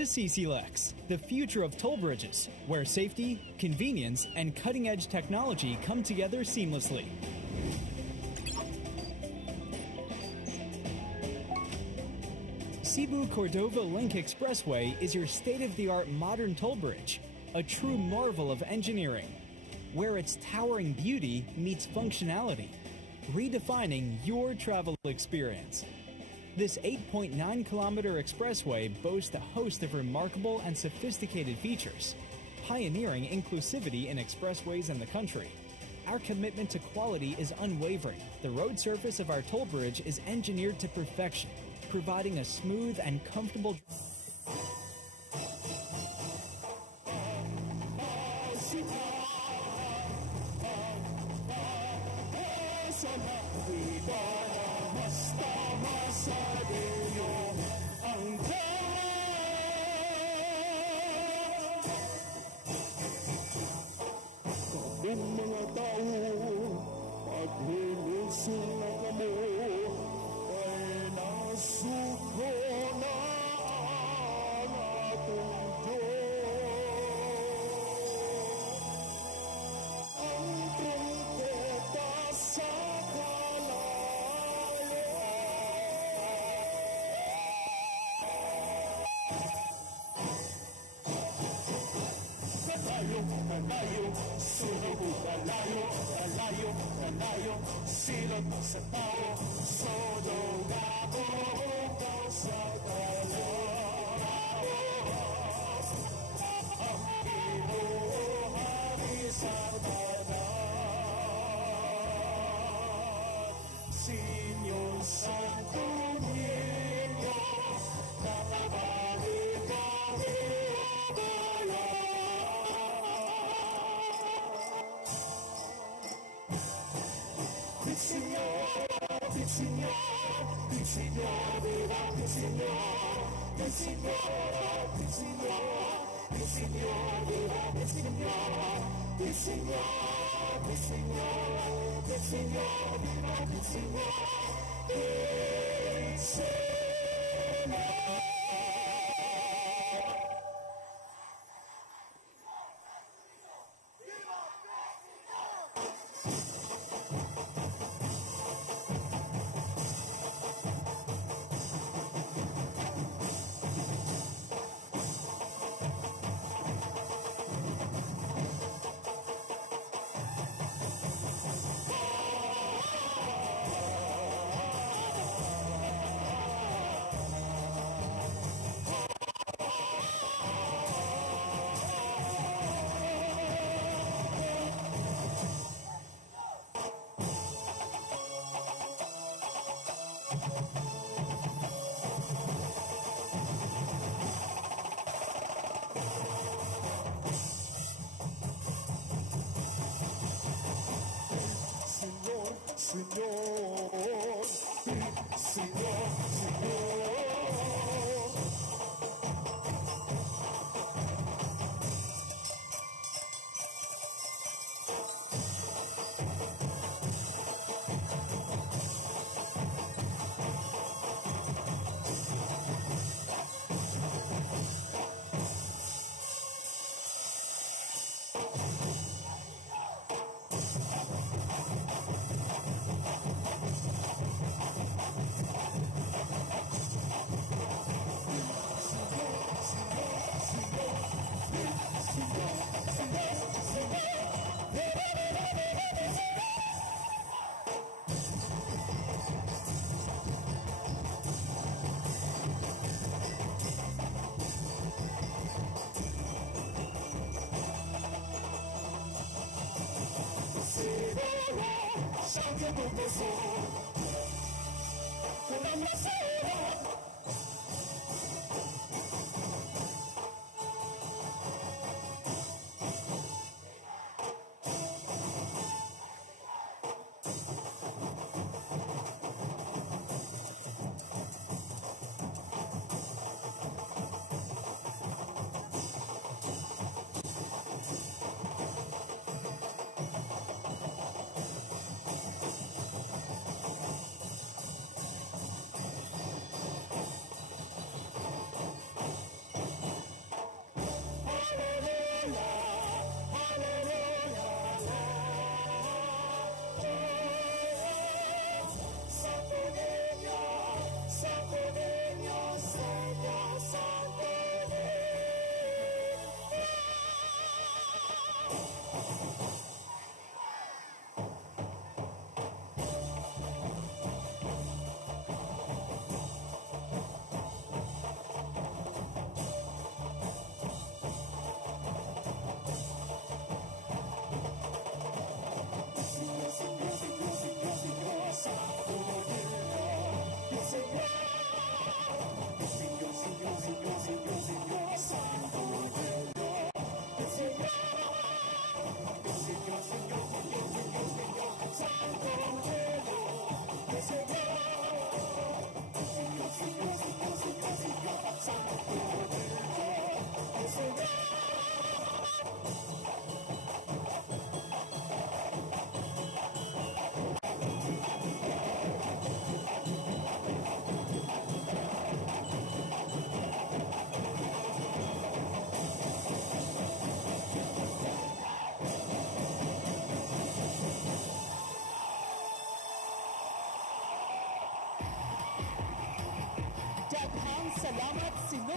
to CC-Lex, the future of toll bridges, where safety, convenience, and cutting-edge technology come together seamlessly. Cebu-Cordova Link Expressway is your state-of-the-art modern toll bridge, a true marvel of engineering, where its towering beauty meets functionality, redefining your travel experience. This 8.9-kilometer expressway boasts a host of remarkable and sophisticated features, pioneering inclusivity in expressways in the country. Our commitment to quality is unwavering. The road surface of our toll bridge is engineered to perfection, providing a smooth and comfortable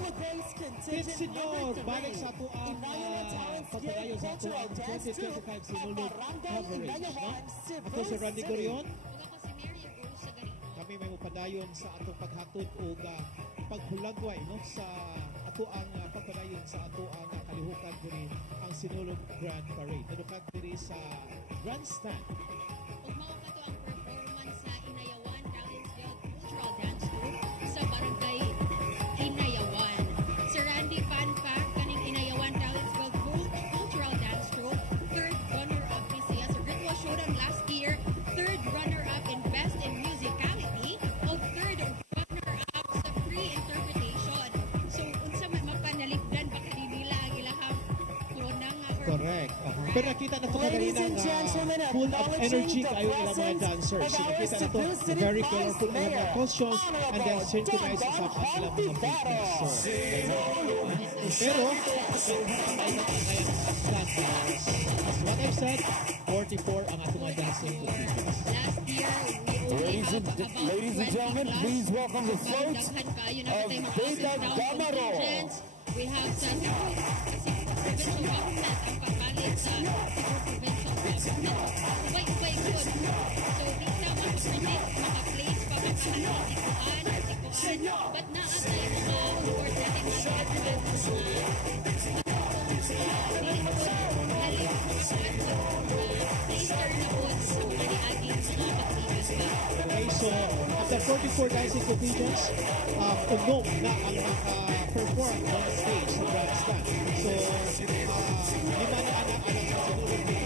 Tin Senyor, balik sa ato ang pagpadayon sa ato ang 2025 Sinulog coverage. No? Ako si Randy Gorion. Kami may mapadayon sa atong paghatod o paghulagway no? Sa ato ang pagpadayon sa ato ang kalihukan kuni ang Sinulog Grand Parade. Nadukad diri sa Grandstand. Ug mao pa to ang performance sa Inayawan Callinsfield Cultural Dance Group sa Barangay Inayawan. Sir Randy, fun fact, kaning Inayawan Callinsfield Cultural Dance Group, third runner-up ni siya sa Virtual Showdown last year, third runner-up in Best in Musicality, o third runner-up sa Free Interpretation. So, unsa man mapanaligdan baka di nila ang ilahang klonang Correct. Pero nakita na ito kanina full of energy kayo ilang mga dancers. So, nakita na ito very colorful ilang mga costumes and then synchronized sa ang ilang mga movements. So, pero, as what I've said, 44 ang atong mga dancing competitions. Last year, we only have about 20 ladies and gentlemen, plus. please welcome the float Daghan kayo na of patay mga Beta up-and-down Damaro. contingents. We have sa provincial government ang pagpalit sa provincial government. Ubay-ubay yun. So, di na makapredict, maka-place pa makahalang sikuan. But naatay mga award natin na Okay, so after 44 dancing competitions, unom na ang perform on stage sa Grandstand. So, lima na anak sa sinulog ni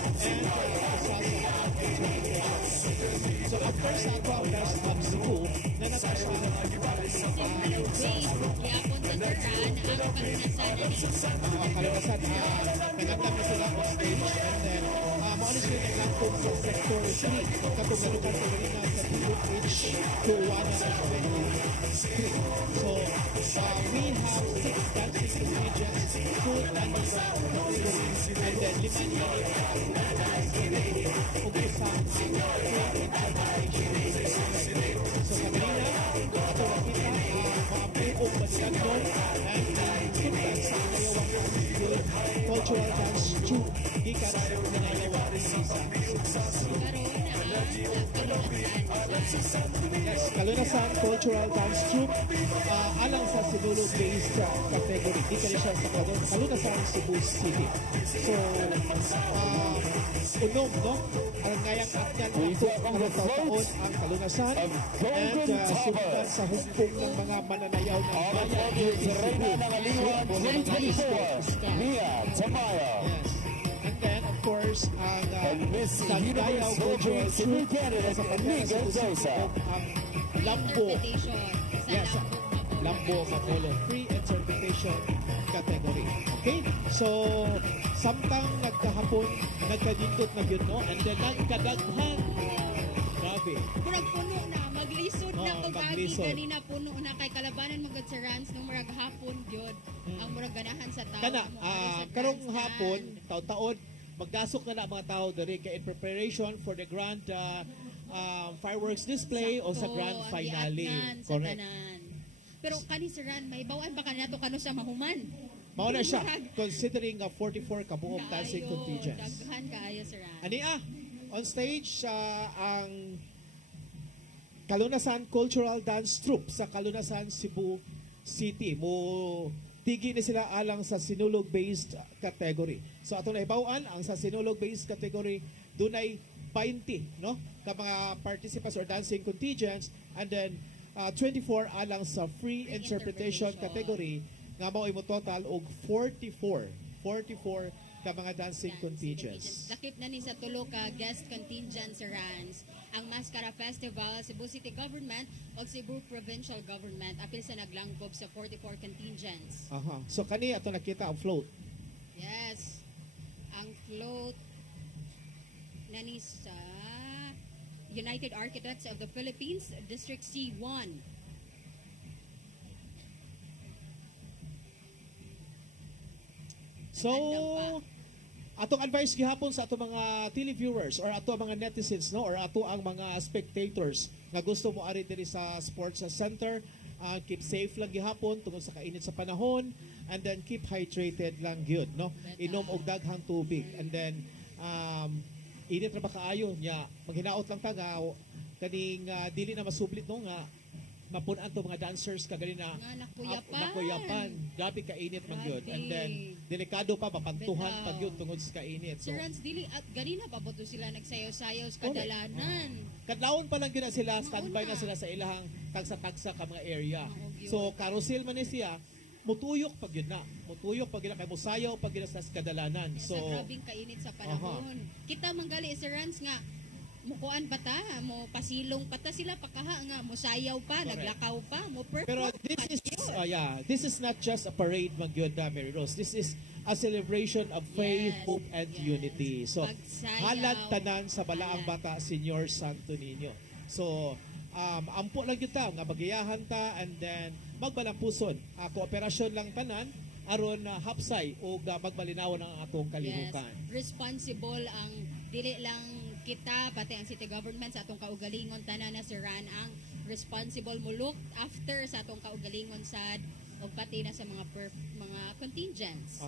and so after sa ako ang Dance of Cebu, na napasya na kalunasan nagandang na sila on stage and then maalis nila naglampong sa Sector 3 katong nalukan sa Marina sa PUH to 123. So we have 6 dancing comedians, 2 dancing categories, and then 5 ug isang so kanina ato nakita maabuog masilagnon and students sa Inayawan Cultural Dance Troupe gikan sa Inayawan Yes, Kalunasan Cultural Dance Troupe alang sa Sinulog based category. Di kani siya sa Kalunasan Cebu City. So, unom, no? Ang ngayang akyan ang taon ang Kalunasan and subukan sa humpong ng mga mananayaw ng bayan here in Cebu. Mia Tamara. Yes. And then, of course, ang Sandayaw Cultural Troupe sa Pagkakasal ang Lambo. Yes, Lambo Mapolo. Free Interpretation category. Okay? So, samtang nagkahapon, nagkadindot na yun, no? And then, nagkadaghan. Grabe. Murag puno na, maglisod na Oo, kung agi maglisod. kanina puno na kay kalabanan magad sa Rans nung murag hapon gyud ang murag ganahan sa tao. Kana, mo ari sa karong grandstand. hapon, taon-taon, magdasok na mga tao diri kay in preparation for the grand fireworks display o sa Sakto, grand ang finale. giatnan sa Correct. tanan. Pero kani sa Ran, may bawaan ba kanina to kano sa mahuman? Mauna siya, considering 44 kabuong dancing Kaayo, contingents. daghan kaayo sa Ran. Ani on stage ang Kalunasan Cultural Dance Troupe sa Kalunasan, Cebu City. Mo tigi ni sila alang sa Sinulog-based category. So atong naibawaan ang sa Sinulog-based category dunay 20, no? Ka mga participants or dancing contingents and then 24 alang sa free interpretation category nga mao imo total og 44 ka mga dancing contingents. Lakip na ni sa tulo ka guest contingent sa Rans ang Mascara Festival, Cebu City Government o Cebu Provincial Government apil sa naglangkob sa 44 contingents. Aha. So kani ato nakita ang float. Yes. Ang float na ni sa United Architects of the Philippines, District C1. So, atong advice gihapon sa ato mga televiewers or ato mga netizens no or ato ang mga spectators nga gusto mo ari diri sa sports center keep safe lang gihapon tungod sa kainit sa panahon, and then keep hydrated lang gyud, no? Inom og daghang tubig, and then init ra ba kaayo nya maghinaot lang ta nga kaning dili na masublit no nga mapunan to mga dancers kagani na nakuyapan. Grabe ka init man gyud. And then delikado pa mapantuhan pag yun tungod sa kainit. So, Sir Rans, dili at ganina pa ba to sila nagsayaw-sayaw sa kadalanan? Kadlawon pa lang gyud na sila, standby na sila sa ilahang tagsa-tagsa ka mga area. So carousel man ni siya, mutuyok pag yun na. Mutuyok pag yun na kay musayaw pag yun na sa kadalanan. So sa grabing kainit sa panahon. Kita manggali Sir Rans nga mukuan pa ta, mo pasilong pa ta sila pakaha nga musayaw pa, naglakaw pa, mo perform. Pero this is not just a parade man gyud na, Mary Rose. This is a celebration of faith, hope, and unity. So halad tanan sa balaang bata Senior Santo Niño. So ampo lang gyud ta nga magiyahan ta, and then magbalampuson. Kooperasyon lang tanan aron hapsay o magbalinawon ang atong kalihukan. Yes, responsible ang dili lang kita pati ang city government sa atong kaugalingon tanan na Sir Ran ang responsible mulok after sa atong kaugalingon sad o pati na sa mga contingents.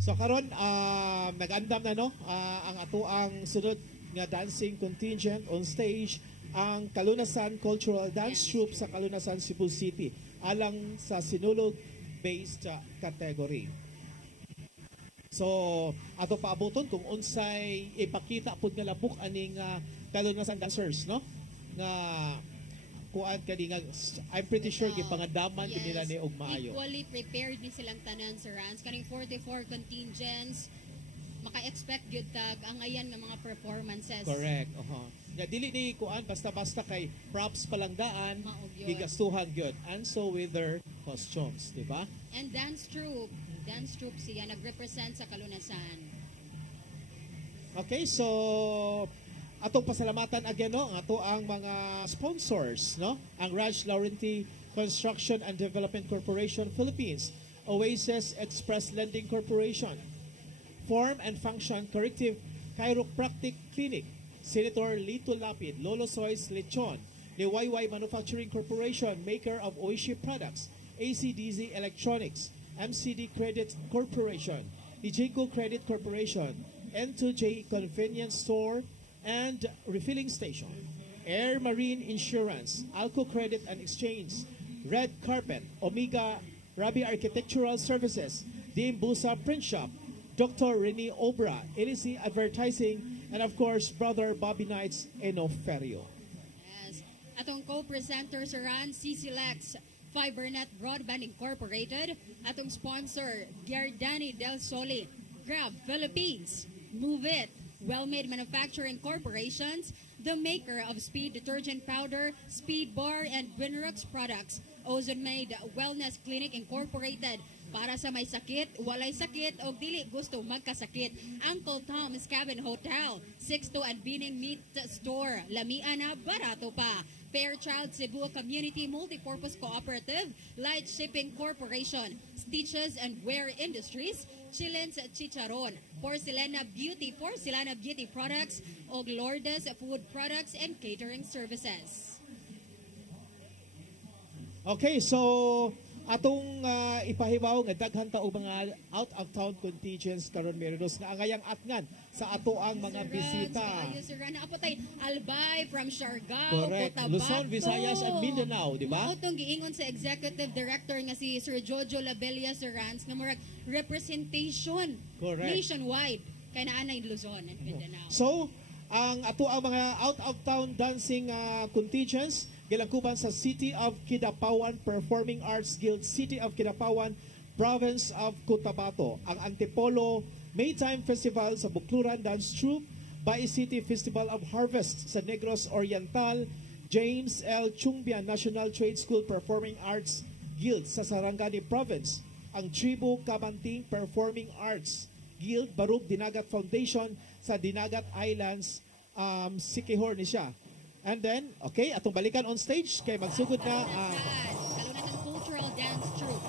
So karon nag-andam na no ang ato ang sunod nga dancing contingent on stage, ang Kalunasan Cultural Dance Troupe sa Kalunasan, Cebu City alang sa Sinulog based category. So ato paaboton kung unsay ipakita pud nga labok aning Kalunasan dancers, no? Nga kuan kani nga I'm pretty sure gipangandaman din nila ni og maayo. Equally prepared ni silang tanan Sir Rans kaning 44 contingents maka-expect gyud tag ang ayan nga mga performances. Correct. Nga dili ni kuan basta-basta kay props palang-daan, gigastuhan gyud. And so with their costumes, di ba? And dance troupe siya nag-represent sa Kalunasan. Okay, so atong pasalamatan again no, ato ang mga sponsors, no? Ang Raj Laurenti Construction and Development Corporation Philippines, Oasis Express Lending Corporation, Form and Function Corrective Chiropractic Clinic, Senator Lito Lapid, Lolo Soy's Lechon, the YY Manufacturing Corporation, maker of Oishi products, ACDZ Electronics, MCD Credit Corporation, the Jayco Credit Corporation, N2J Convenience Store and Refilling Station, Air Marine Insurance, Alco Credit and Exchange, Red Carpet, Omega Rabi Architectural Services, Dame Busa Print Shop, Dr. Rene Obra, NEC Advertising, and of course, Brother Bobby Knights, Enoferio. Yes. Atong co-presenter Sir Ran, CCLEX, FiberNet Broadband Incorporated, atong sponsor, Giardani Del Sole, Grab Philippines, Move It, Well-Made Manufacturing Corporations, the maker of Speed Detergent Powder, Speed Bar, and Winrux products, Ozone Made Wellness Clinic Incorporated, para sa may sakit, walay sakit, o dili gusto magkasakit. Uncle Tom's Cabin Hotel, 62 and Bining Meat Store, lamian na, barato pa. Fairchild Cebu Community Multipurpose Cooperative, Light Shipping Corporation, Stitches and Wear Industries, Chilens Chicharon, Porcelana Beauty Products, og Lourdes Food Products and Catering Services. Okay, so atong ipahibaw nga daghan ta og mga out of town contingents karon Meridos na angayang atngan sa ato ang mga bisita. Sir Ran, apotay Albay from Siargao, correct. Cotabato, Luzon, Visayas, and Mindanao, di ba? Maotong giingon sa executive director nga si Sir Jojo Labella Sir Rans nga murag representation nationwide kay naanay Luzon and Mindanao. So, ang ato ang mga out of town dancing contingents gilangkuban sa City of Kidapawan Performing Arts Guild, City of Kidapawan, Province of Cotabato, ang Antipolo Maytime Festival sa Bukluran Dance Troupe, Bai City Festival of Harvest sa Negros Oriental, James L. Chungbian National Trade School Performing Arts Guild sa Sarangani Province, ang Tribu Kabanting Performing Arts Guild Barug Dinagat Foundation sa Dinagat Islands, Siquijor ni siya. And then, okay, atong balikan on stage kay magsugod na Kalunasan Cultural Dance Troupe.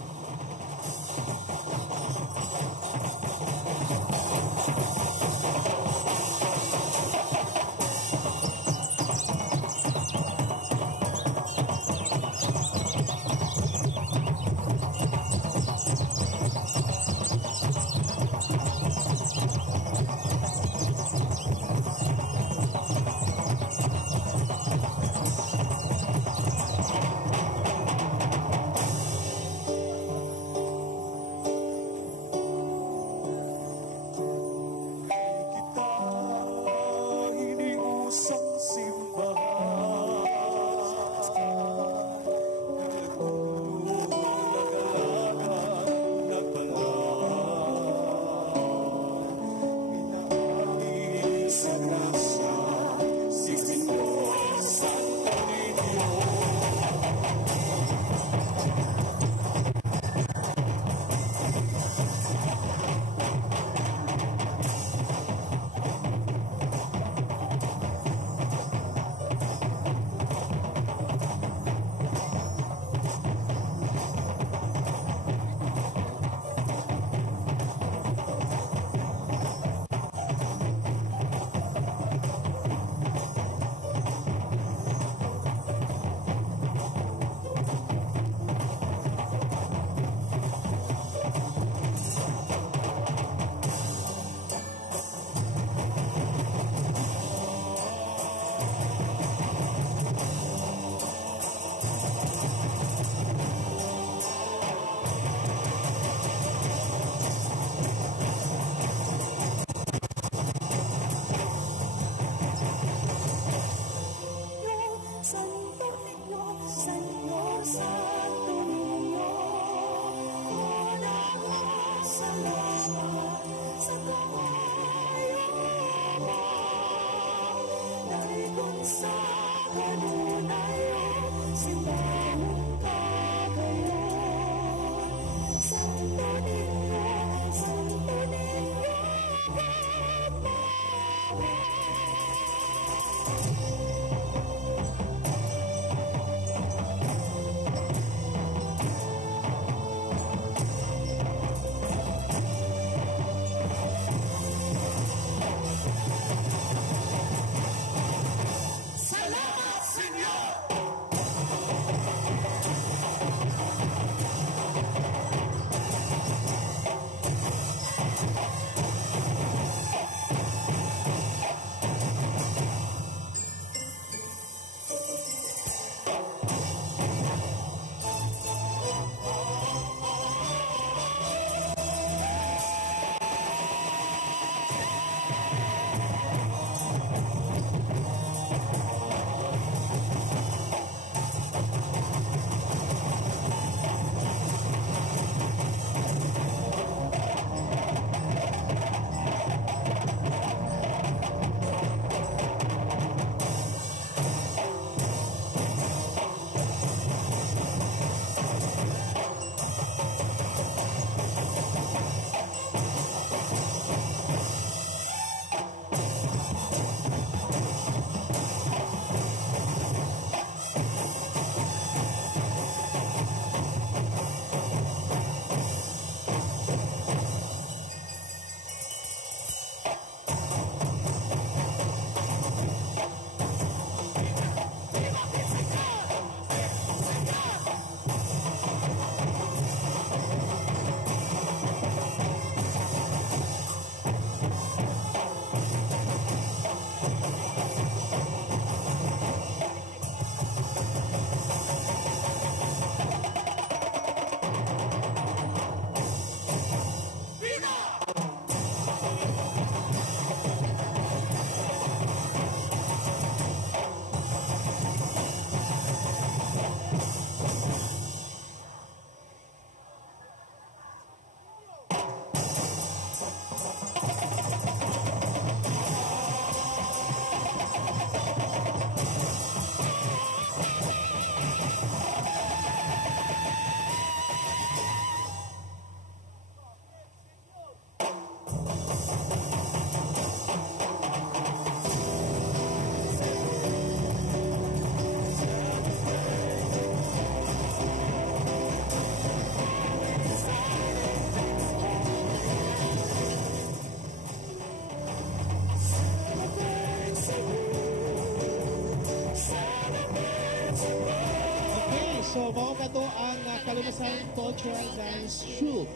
to ang Kalunasan Cultural Dance Troupe.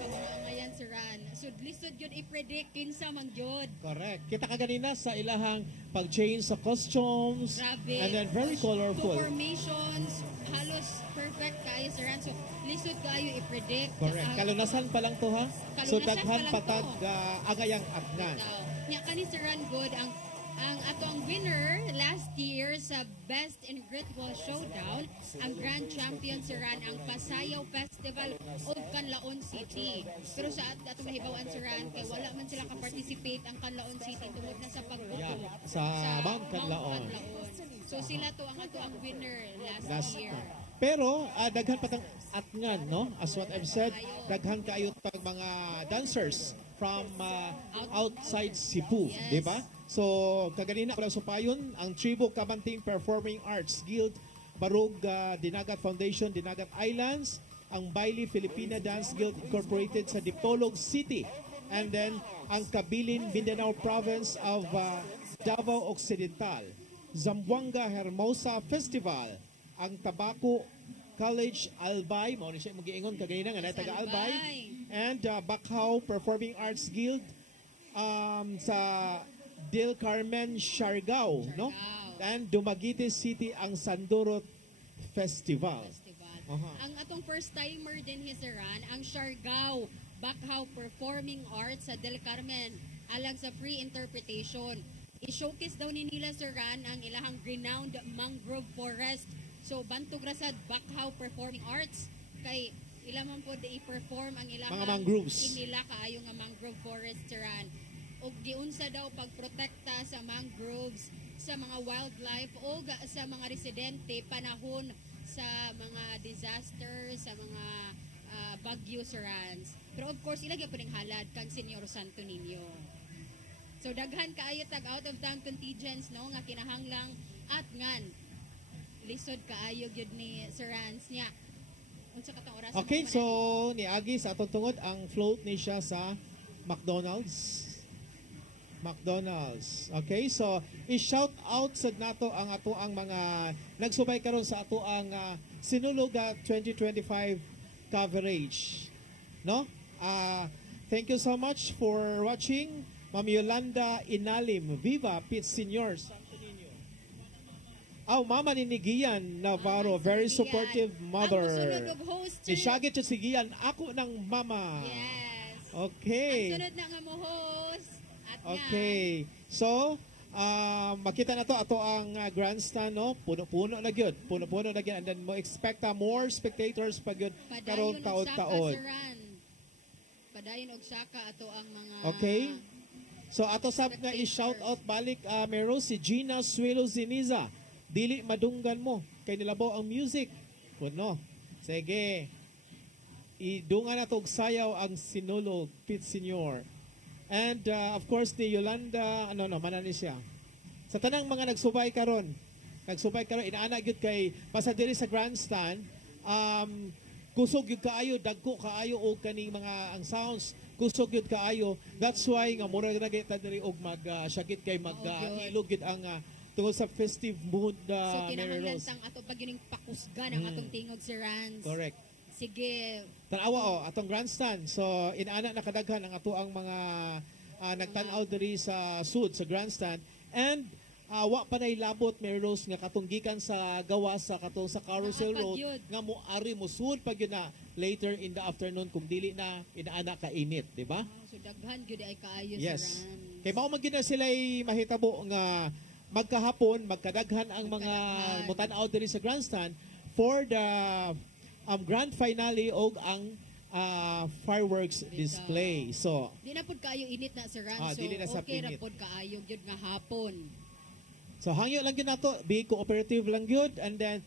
Kamangayan si Ran. So, lisod yun i-predict kinsa mang yun. Correct. Kita ka ganina sa ilahang pag-change sa costumes. Grabe. And then very Two colorful. formations, halos perfect kayo si Ran. So, lisod kayo i-predict. Correct. Kalunasan pa lang to ha. So Kalunasan daghan pa lang patag to. agayang atnan. Nya kani si Ran Good ang atong winner last year sa Best in Ritual Showdown, ang grand champion si Ran ang Pasayaw Festival of Canlaon City. Pero sa atong nahibawan si Ran kay wala man sila ka-participate ang Canlaon City tungod na sa pagbuto Yeah, sa Mount Canlaon. So sila to ang winner last year. Pero daghan patang atngan, no? As what I've said, daghan kayo tag mga dancers from outside Cebu, Yes. di ba? So, kaganina ko lang supayon, ang Tribo Kabanting Performing Arts Guild, Barug Dinagat Foundation, Dinagat Islands, ang Bailey Filipina Dance Guild Incorporated sa Dipolog City, and then ang Kabilin Mindanao Province of Davao Occidental, Zamboanga Hermosa Festival, ang Tabaco College Albay, mao ni siya magiingon kaganina nga taga Albay, and Bacau Performing Arts Guild sa Del Carmen, Siargao, no? And Dumaguete City ang Sandurot Festival. Aha. Ang atong first timer din hisaran ang Siargao Bacau Performing Arts sa Del Carmen alang sa free interpretation. I-showcase daw ni nila Sir Ran ang ilahang renowned mangrove forest. So bantog ra sad Bacau Performing Arts kay ila man po i-perform ang ilang Mga mangroves. inila kaayo nga mangrove forest Sir Ran. O giunsa daw pagprotekta sa mangroves sa mga wildlife o sa mga residente panahon sa mga disaster, sa mga bagyo Sir Rans. Pero of course, ilagay po ng halad kang Senyor Santo Niño. So daghan kaayo tag out of town contingents no nga kinahanglang at ngan lisod kaayo gyud ni Sir Rans niya. Unsa katong oras? Okay, so niagi sa atong tungod ang float ni siya sa McDonald's. Okay, so i-shout out sa nato ang ato ang mga nagsubay karon sa ato ang Sinulog 2025 coverage. No? Thank you so much for watching. Ma'am Yolanda Inalim, Viva Pete Seniors. Mama ni Gian Navarro, very supportive mother. Ang sunod og host. Sir. Isagit siya si Gian, ako ng mama. Yes. Okay. Ang sunod na nga mo host. At Okay. So, makita na to ato ang grandstand, no? Puno-puno na gyud. Puno-puno na gyud. And then mo expect more spectators pag yun karon taon-taon. Padayon og saka ato ang mga Okay? So ato sab nga i-shout out balik meron si Gina Suelo Ziniza. Dili madunggan mo kay nilabaw ang music. Kuno. Sige. Idungan na to og sayaw ang Sinulog Pete Senior. And of course ni Yolanda manan ni siya. Sa tanang mga nagsubay karon inaana gyud kay basta diri sa grandstand kusog gyud kaayo, dagko kaayo og kaning mga ang sounds kusog gyud kaayo. That's why nga mura na kita diri og syagit kay ilog gyud ang tungod sa festive mood so Mary kinahanglan Rose. tang ato pag yuning pakusgan ang atong tingog si Rans. Correct. Sige. Tanawa atong grandstand. So inaana nakadaghan ang ato ang mga nagtan-aw diri sa sud sa grandstand and wa pa nay labot Mary Rose nga katong gikan sa gawas sa katong sa Carousel Road Nakapagyod. nga moari mo sud pag yun na later in the afternoon kung dili na inaana ka init, di ba? So daghan gyud ay kaayo Yes. si Rans. Kay mao man gyud na sila'y mahitabo nga magkahapon magkadaghan ang mga Magkadaghan. mutan-aw diri sa grandstand for the grand finale og ang fireworks display. So, Di na pud kaayo init na si Rans. So dili na sa okay ra pinit. pud kaayo gyud nga hapon. so hangyo lang gyud nato, be cooperative lang gyud and then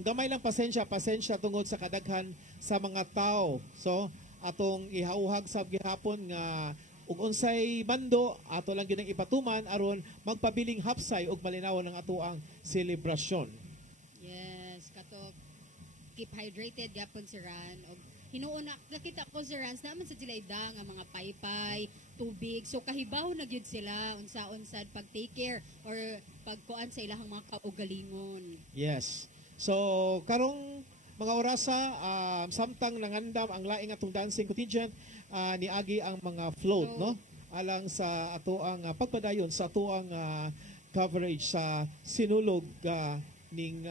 gamay lang pasensya tungod sa kadaghan sa mga tao. So, atong ihauhag sab gihapon nga ug unsay bando ato lang gyud ang ipatuman aron magpabiling hapsay ug malinaw ng ato ang selebrasyon. Yes, kato keep hydrated gyapon si Ran og hinuon nakita ko si Rans naman sa sila ida nga mga paypay, tubig. So kahibaw na gyud sila unsa-unsad pag take care or pagkuan sa ilahang mga kaugalingon. Yes. So karong mga orasa samtang nangandam ang laing atong dancing contingent niagi ang mga float no alang sa ato ang pagpadayon sa ato ang coverage sa sinulog ning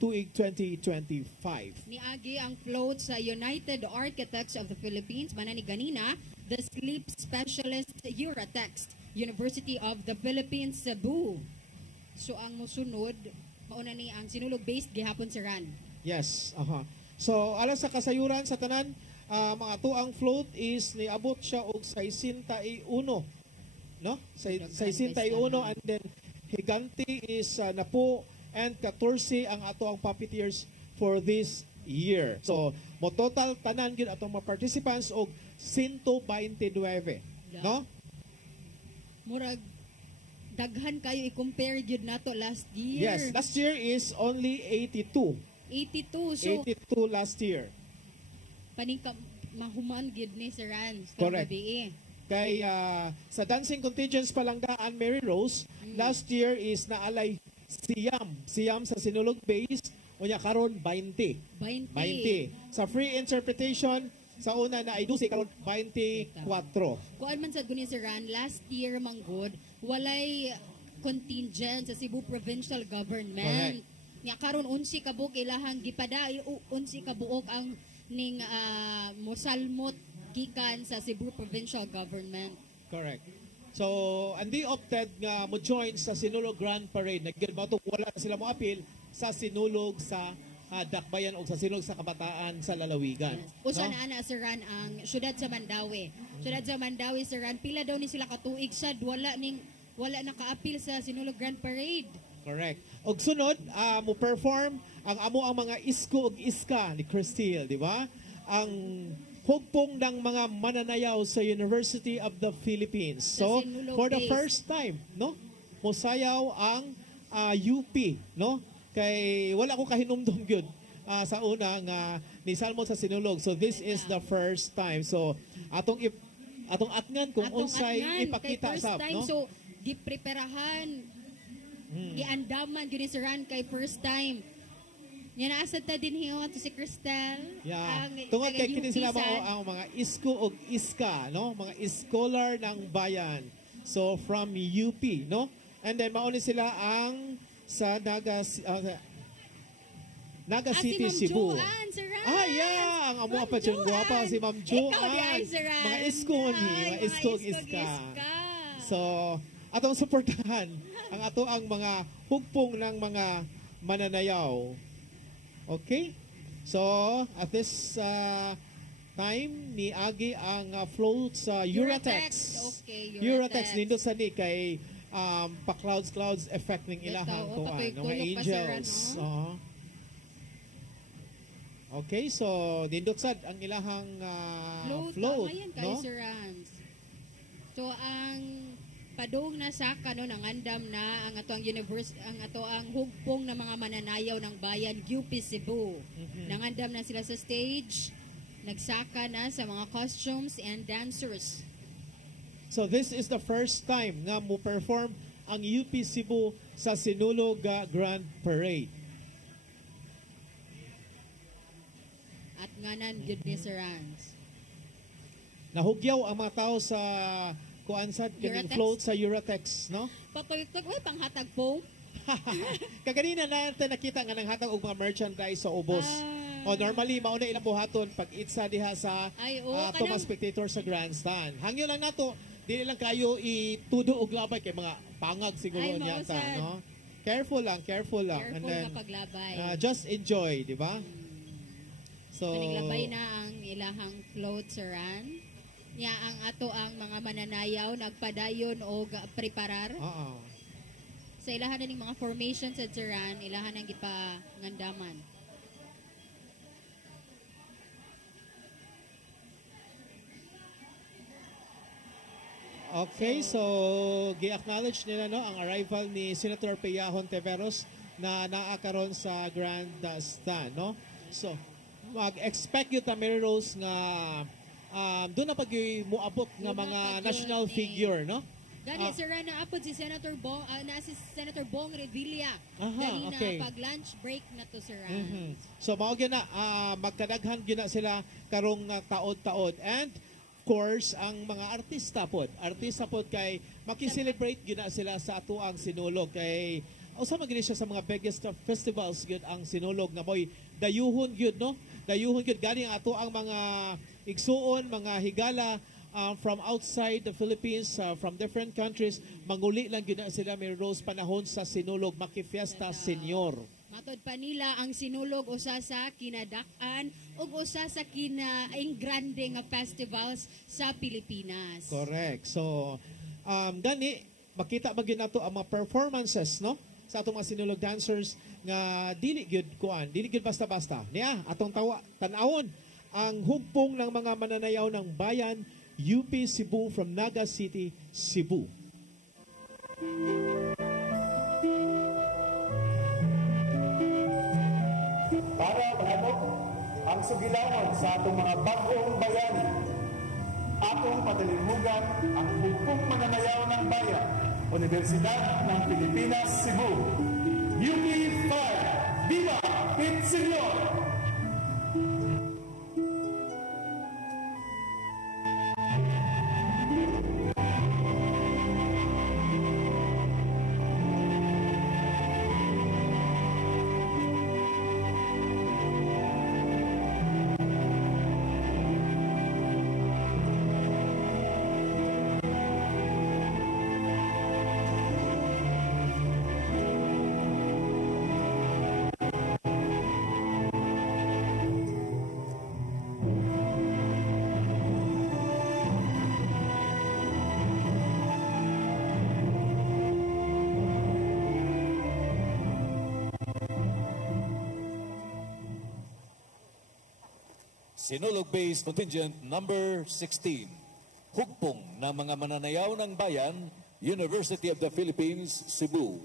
tuig 2025. Niagi ang float sa United Architects of the Philippines, manani ganina, the Sleep Specialist Euratex, University of the Philippines, Cebu. So ang musunod, mauna ni ang sinulog-based gihapon sa RAN. Yes, aha. So alang sa kasayuran sa tanan, mga tuang float is niabot siya og 61, no? 61 and then Higanti is napo and 14 ang ato ang puppeteers for this year. So, mo total tanan gyud atong mga participants og 129, no? Murag daghan kayo i-compare gyud nato last year. Yes, last year is only 82. 82. So 82 last year. paningka mahuman gyud ni Sir Ran. Correct. Kay sa dancing contingents palanggaan Mary Rose, last year is naalay Siyam sa Sinulog Base, unya karon 20. 20. Sa free interpretation, sa una na ay 12 karon 24. Kuan man sad guni Sir Ran, last year manggod walay contingent sa Cebu Provincial Government. Nya karon 11 ka buok ilahang gipadai 11 ka buok ang ning mosalmot gikan sa Cebu Provincial Government. Correct. So, andi opted nga mo join sa Sinulog Grand Parade. Nagkilbaw to wala na sila mo appeal sa Sinulog sa Dakbayan o sa Sinulog sa Kabataan sa Lalawigan. Usa na ana Sir Ran ang syudad sa Mandawi. Syudad sa Mandawi Sir Ran, pila daw ni sila katuig sad wala naka-appeal sa Sinulog Grand Parade. Correct. Og sunod, mo perform ang mga isko ug iska ni Cristile, di ba? Ang hugpong ng mga mananayaw sa University of the Philippines. So, for the first time, no? Mosayaw ang UP, no? Kay wala ko kahinumdum gyud sa una nga ni Salmon sa Sinulog. So this is the first time. So atong atngan kung unsay ipakita sa, no? So gipreparahan, giandaman gyud ni Sir Ran kay first time. Yan asad ta din hiyo to si Cristel. Yeah. Tungod kay kini sila ang mga isko ug iska, no? Mga scholar ng bayan. So from UP, no? And then mauni sila ang sa Naga City, si Cebu. Joanne, Sir Ran. Yeah, ang amo pa yung guwapa si Ma'am Joanne. Ikaw di ay, Sir Ran. Mga isko ni, mga isko ug iska. So, atong suportahan ang ato ang mga hugpong ng mga mananayaw. Okay? So, at this time, niagi ang float sa Euratex. Okay, Euratex. Nindot sa ni kay pa-clouds effect ng ilahang tuan. Mga angels. Okay, so nindot sad ang ilahang float. No? Sir Ran. So, ang padung na saka no nangandam na ang ato ang hugpong na mga mananayaw ng bayan UP Cebu. Nangandam na sila sa stage, nagsaka na sa mga costumes and dancers. So this is the first time nga mo perform ang UP Cebu sa Sinulog Grand Parade. At nganan good ni Sir Rans. Nahugyaw ang mga tao sa kuansad kining float sa Euratex, no? Patoy-toy panghatag po. Kaganina natin nakita nga nang hatag og mga merchandise sa ubos. O normally mauna ilang buhaton pag itsa diha sa Thomas Spectator sa Grandstand. Hangyo lang nato, dili lang kayo itudo og labay kay mga pangag siguro niya ta, no? Careful lang. Careful And then paglabay. Just enjoy, di ba? So labay na ang ilahang float Sir Ran. Nya ang ato ang mga mananayaw nagpadayon og preparar. Sa ilahan na ning mga formations sa Sir Ran, ilahan ang gipangandaman. Okay, so gi-acknowledge nila no ang arrival ni Senator Peyahon Teveros na naakaron sa Grandstand, no? So, mag-expect yung Mary Rose nga doon na pag muabot nga mga national figure, no? Gani, Sir Ran, naapod si Senator Bong, si Senator Bong Revilla. Aha, Gani na okay. pag-lunch break na to, Sir Ran. Mhm. So mao gyud na magkadaghan gyud na sila karong taod-taod, and of course ang mga artista pod kay maki-celebrate gyud na sila sa atuang Sinulog kay usa man gyud siya sa mga biggest festivals gyud ang Sinulog nga moy dayuhon gyud, no, dayuhon gyud gani ang atuang mga igsuon, mga higala from outside the Philippines, from different countries, manguli lang gyud na sila may rose panahon sa Sinulog, Makifiesta Senior. Matod pa nila ang Sinulog usa sa kinadak-an ug usa sa kinaing grande nga festivals sa Pilipinas. Correct. So, gani, makita ba gyud nato ang mga performances, no? Sa atong mga Sinulog dancers nga dili gyud basta-basta. Niya, atong tan-awon ang hugpong ng mga mananayaw ng bayan UP Cebu from Naga City, Cebu. Para mahabok ang sugilanon sa atong mga bagong bayani. Atong padalimugan ang hugpong mananayaw ng bayan, Universidad ng Pilipinas, Cebu. UP5, Viva Pit Senyor! Sinulog Base Contingent number 16. Hugpong ng mga mananayaw ng bayan, University of the Philippines, Cebu.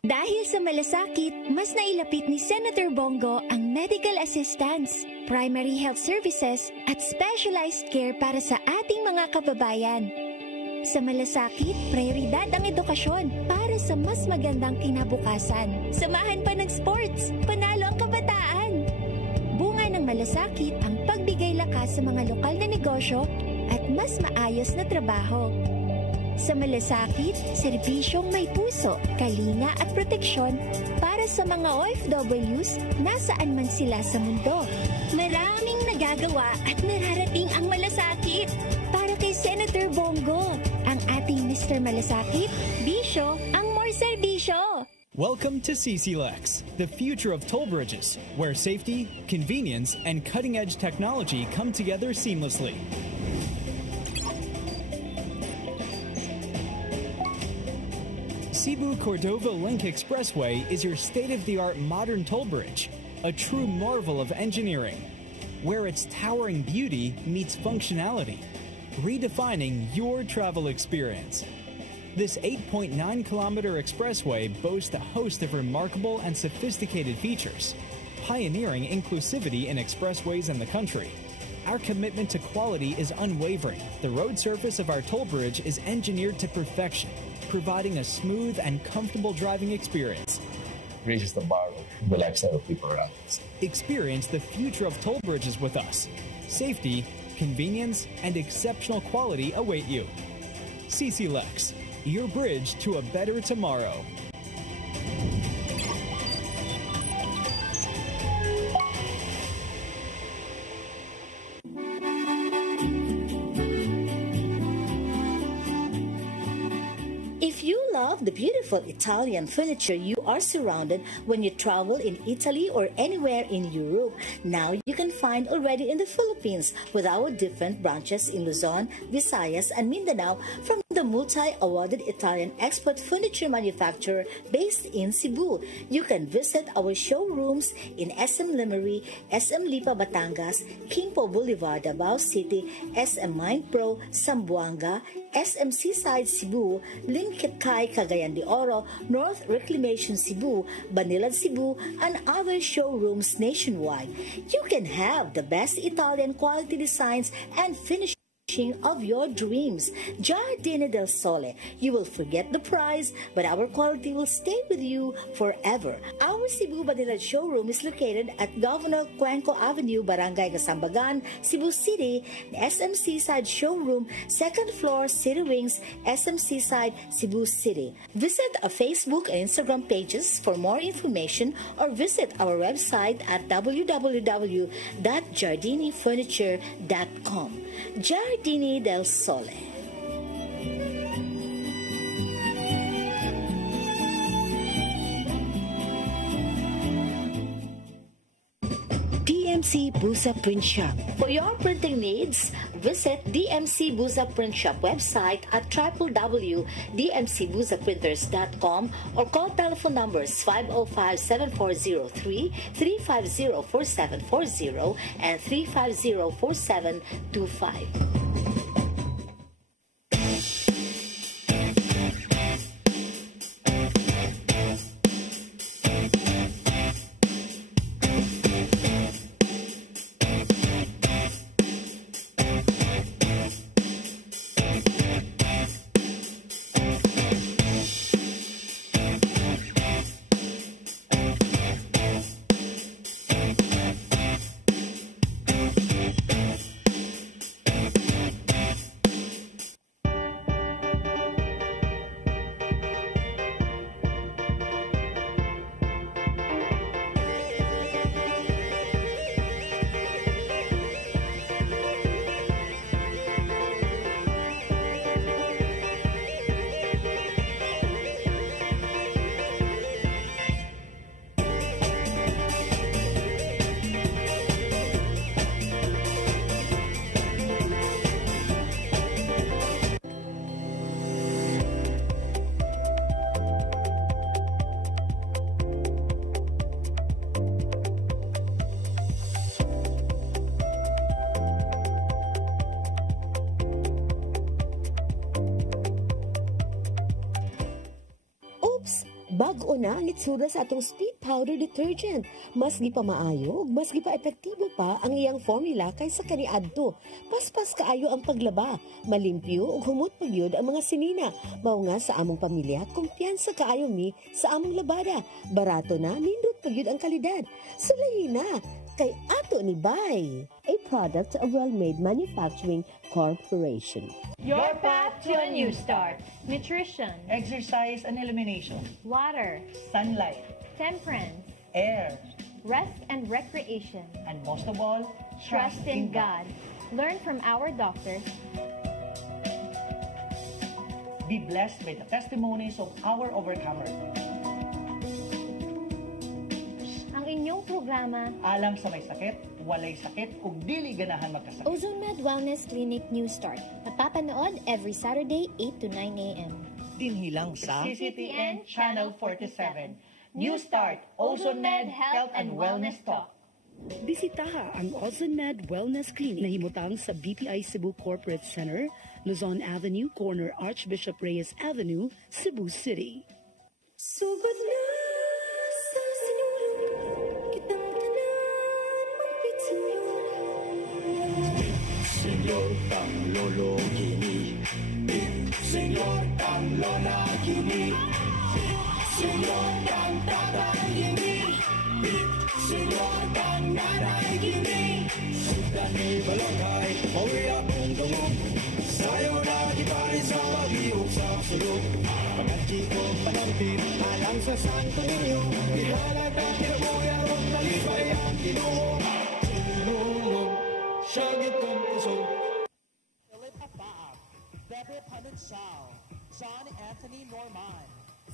Dahil sa malasakit, mas nailapit ni Senator Bongo ang medical assistance, primary health services at specialized care para sa ating mga kababayan. Sa malasakit, prioridad ang edukasyon para sa mas magandang kinabukasan. Samahan pa ng sports, panalo ang kabataan. Bunga ng malasakit ang pagbigay lakas sa mga lokal na negosyo at mas maayos na trabaho. Sa malasakit, serbisyong may puso, kalinga at proteksyon para sa mga OFWs nasaan man sila sa mundo. Maraming nagagawa at nararating ang malasakit. Para kay Senator Bongo, ang ating Mr. Malasakit, bisyo ang more serbisyo. Welcome to CCLEX, the future of toll bridges, where safety, convenience, and cutting-edge technology come together seamlessly. Cebu-Cordova Link Expressway is your state-of-the-art modern toll bridge, a true marvel of engineering, where its towering beauty meets functionality, redefining your travel experience. This 8.9-kilometer expressway boasts a host of remarkable and sophisticated features, pioneering inclusivity in expressways in the country. Our commitment to quality is unwavering. The road surface of our toll bridge is engineered to perfection, providing a smooth and comfortable driving experience. Raises the bar of the lifestyle of people around us. Experience the future of toll bridges with us. Safety, convenience, and exceptional quality await you. CCLEX, your bridge to a better tomorrow. love the beautiful Italian furniture you are surrounded when you travel in Italy or anywhere in Europe, now you can find already in the Philippines with our different branches in Luzon, Visayas, and Mindanao from the multi-awarded Italian export furniture manufacturer based in Cebu. You can visit our showrooms in SM Limery, SM Lipa Batangas, Quimpo Boulevard, Davao City, SM Mind Pro, Zamboanga, SM Seaside Cebu, Linkitcay, Cagayan de Oro, North Reclamation Cebu, Banilad Cebu, and other showrooms nationwide. You can have the best Italian quality designs and finishing of your dreams. Giardini del Sole. You will forget the price, but our quality will stay with you forever. Our Cebu Banilad showroom is located at Governor Cuenco Avenue, Barangay Gasambagan, Cebu City. SM Seaside showroom, second floor, City Wings, SM Seaside, Cebu City. Visit our Facebook and Instagram pages for more information or visit our website at www.giardinifurniture.com. Giardini del Sole. DMC Busa Print Shop. For your printing needs, visit DMC Busa Print Shop website at www.dmcbusaprinters.com or call telephone numbers 505-7403, 350-4740, and 350-4725. Bag-o na ang itsura sa atong speed powder detergent. Mas gi pa maayo, mas gi pa epektibo pa ang iyang formula kaysa kaniadto. Paspas kaayo ang paglaba, malimpyo ug humot pagyud ang mga sinina. Mao nga sa among pamilya, kumpiyansa kaayo mi sa among labada. Barato na, nindot pagyud ang kalidad. Sulayin na kay ato ni Bay, a product of Well-Made Manufacturing Corporation. Your path to a new start. Nutrition, Exercise and elimination. water, Sunlight. temperance, Air. rest and recreation. And most of all, Trust in God. Learn from our doctors. Be blessed by the testimonies of our overcomers. Ang inyong programa, Alam sa may sakit, walay sakit, ug dili ganahan magkasakit. Ozone Med Wellness Clinic New Start. Napapanood every Saturday, 8 to 9 a.m. Dinhilang sa CCTN Channel 47. New Start, Ozone Med Health and Wellness Talk. Bisitaha ang Ozone Med Wellness Clinic na himutang sa BPI Cebu Corporate Center, Luzon Avenue, corner Archbishop Reyes Avenue, Cebu City. Sugod na sa sinulog kitang tanan mapit Senyor kang lolo kini, Senyor kang lola kini, Senyor kang tatay kini, Senyor kang nanay kini. Sudan ni balakay, mawi akong dungog, sayo na gitari sa pag-iog sa sulog. Pagkati ko panampin, alang sa Santo Niño, ihalag ang tinabuyan at nalipay ang tinuog. Tinulog, siya gitong kusog. Philip Abaab, Bebe Paninsal, John Anthony Norman,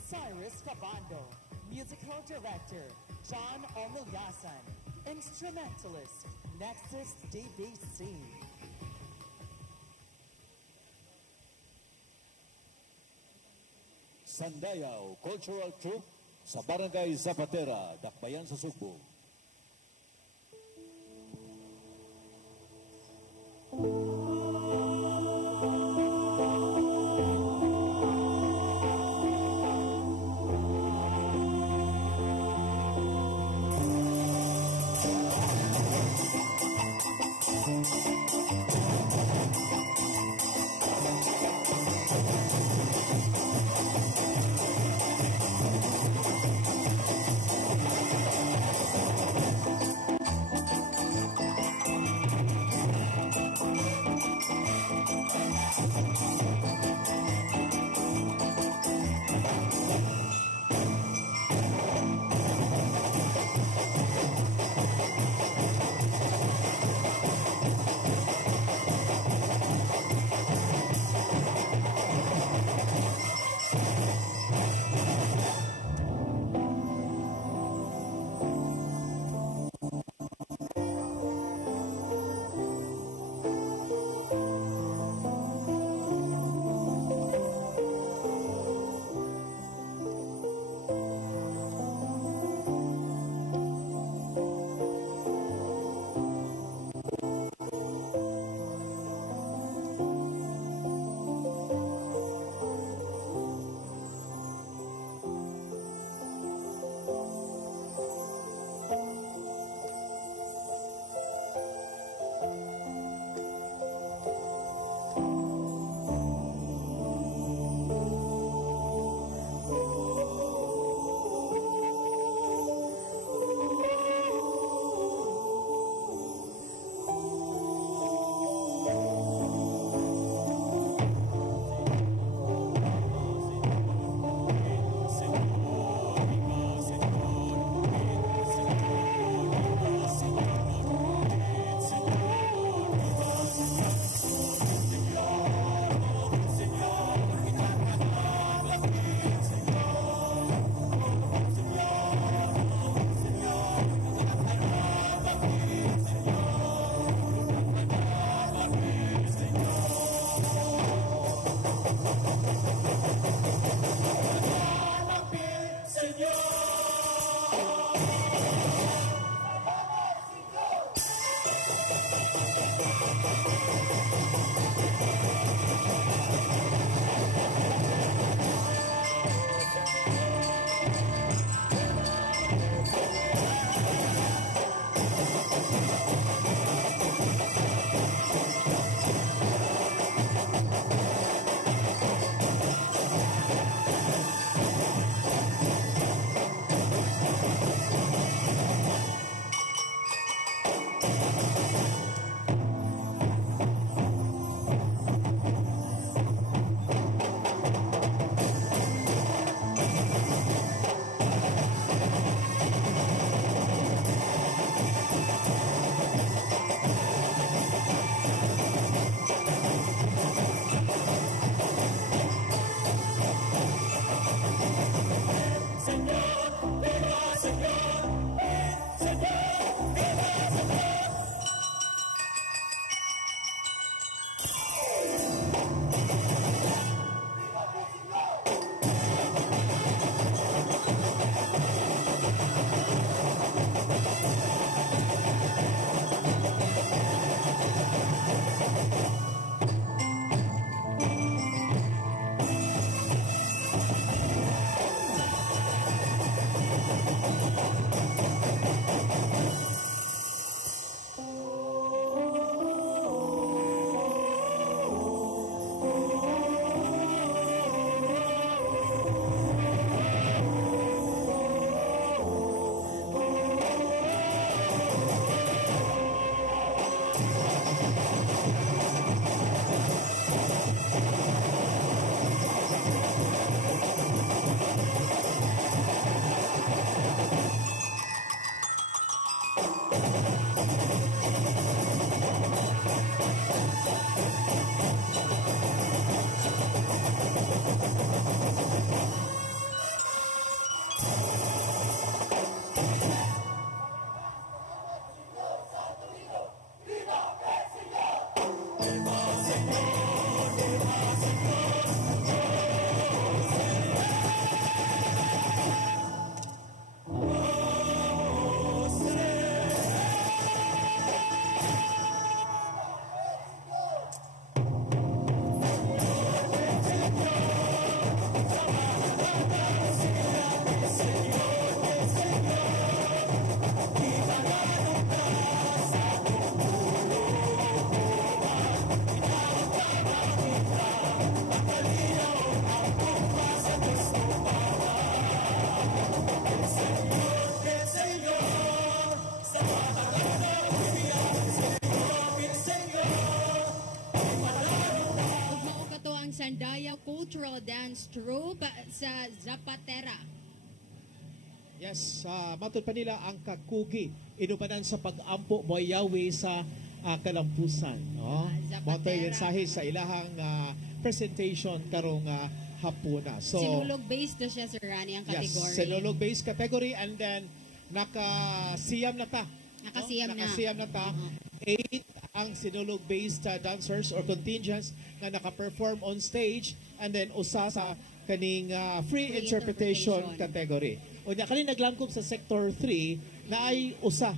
Cyrus Cabando. Musical Director, John Omilyasan. Instrumentalist, Nexus DBC. Sandayaw Cultural Troupe sa Barangay Zapatera, Dakbayan sa Sugbo. cultural dance troupe sa Zapatera. Yes, matod pa nila ang kakugi inubanan sa pag-ampo mo Yahweh sa kalampusan. No? Mato yung mensahe sa ilahang presentation karong hapuna. So, sinulog based na siya, Sir Rani, ang category. Yes, sinulog based category, and then nakasiyam na ta. Nakasiyam na ta. 8 ang sinulog based dancers or contingents na naka-perform on stage, and then usa sa kaning free interpretation category. O niya kaning naglangkob sa sector 3 na ay usa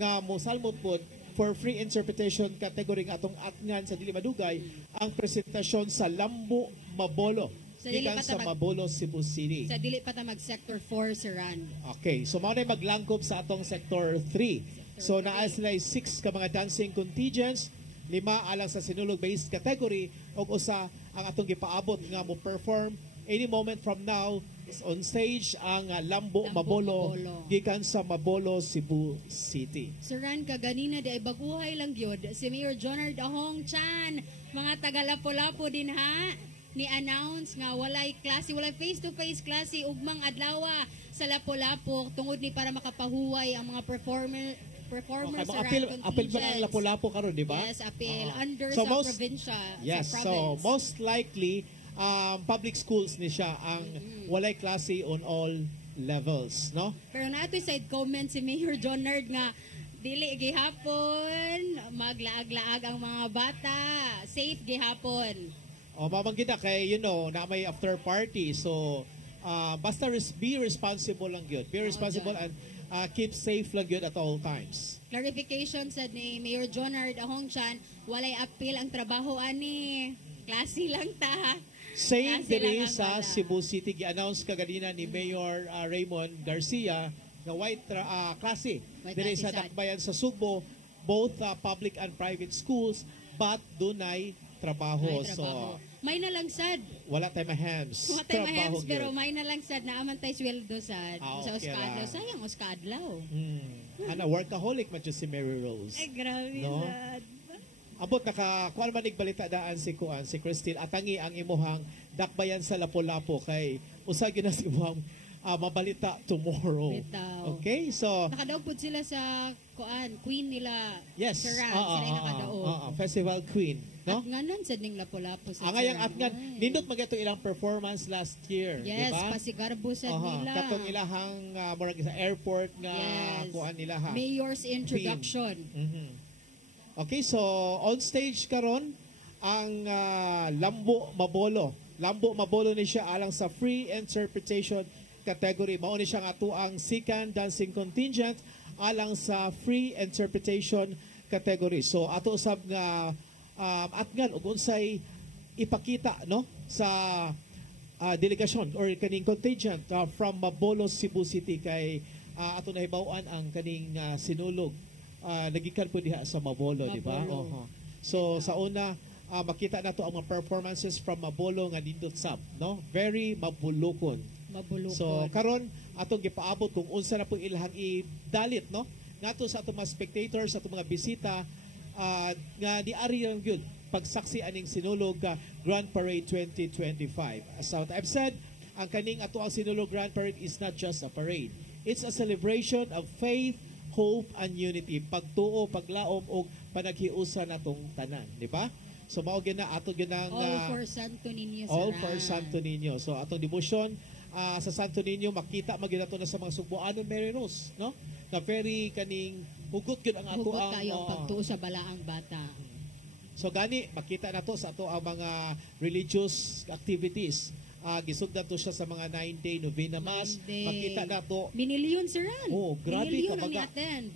nga mosalmot pod for free interpretation category nga atong atngan sa dili madugay ang presentasyon sa Lambo Mabolo gikan sa Mabolo, Cebu City. Sa dili pa ta mag sector 4, Sir Ran. Okay, so mao na maglangkob sa atong sector 3. So naa sila 6 ka mga dancing contingents, 5 alang sa sinulog based category, ug usa ang atong gipaabot nga mo perform any moment from now is on stage ang Lambo Mabolo gikan sa Mabolo, Cebu City. Sir Ran, kaganina di ay baguhay lang gyud si Mayor Jonard Ahong Chan, mga taga Lapu-Lapu din ha, ni-announce nga walay klase, walay face-to-face klase ugmang adlaw sa Lapu-Lapu tungod ni para makapahuway ang mga performers okay, sa apil pa ang Lapu-Lapu karon, di ba? Yes, apil under so sa probinsya. Yes, sa so most likely public schools ni siya ang walay klase on all levels, no? Pero nato side comment si Mayor Jonard nga dili gihapon maglaag-laag ang mga bata, safe gihapon. O mabanggit na kay na may after party, so basta be responsible lang yun. Be responsible and keep safe lang yun at all times. Clarification said ni Mayor Jonard Ahong Chan, walay appeal ang trabaho ani. Klase lang ta. Same diri sa Cebu City, gi-announce kaganina ni Mayor Raymond Garcia na white klase diri sa dakbayan sa Subo, both public and private schools, but dunay trabaho. So may nalangsad. Wala tayo ma-hands. Wala tayo ma-hands, pero may nalangsad na aman tayo sweldo sa Oskadlaw. Sayang Oskadlaw. Ana, workaholic man si Mary Rose. Ay, grabe no? sad. Abot kuan man igbalita daan si Christine atangi ang imuhang dakbayan sa Lapu-Lapu kay usa gyud na si imuhang mabalita tomorrow. Okay, so nakadaog pud sila sa queen nila. Yes, sila nakadaog. Festival Queen, no? Atnganan sad ning Lapu-Lapu sa. Angayang atngan nindot magato ilang performance last year, yes, diba? pasigarbo sad nila. Katong ilahang murag sa airport nga kuan nila ha. Mayor's introduction. Okay, so on stage karon ang Lambo Mabolo. Lambo Mabolo ni siya alang sa free interpretation category. Mao ni siya nga atuang second dancing contingent alang sa free interpretation category. So ato usab nga atngan ug unsay ipakita no sa delegasyon or kaning contingent from Mabolo, Cebu City kay ato nahibaw-an ang kaning sinulog nagikan po diha sa Mabolo, di ba? So sa una makita nato ang mga performances from Mabolo nga nindot sab, no? Very mabulokon. So karon atong gipaabot kung unsa na pong ilahang idalit, no? Nato sa atong mga spectators, sa atong mga bisita nga diari lang gyud pagsaksi aning sinulog Grand Parade 2025. As what I've said, ang kaning ato ang sinulog Grand Parade is not just a parade. It's a celebration of faith, hope and unity, pagtuo, paglaom og panaghiusa natong tanan, di ba? So mao gyud na ato gyud nang all for Santo Niño. All for Santo Niño. So atong devotion sa Santo Niño makita magyud nato na sa mga Subuanon Merinos, no? Na very kaning hugot gyud ang ato ang pagtuo sa balaang bata. So gani makita nato sa ato ang mga religious activities. Gisugdan to siya sa mga 9-day novena mass. Makita nato binilyon sir. Oh, grabe kabaga.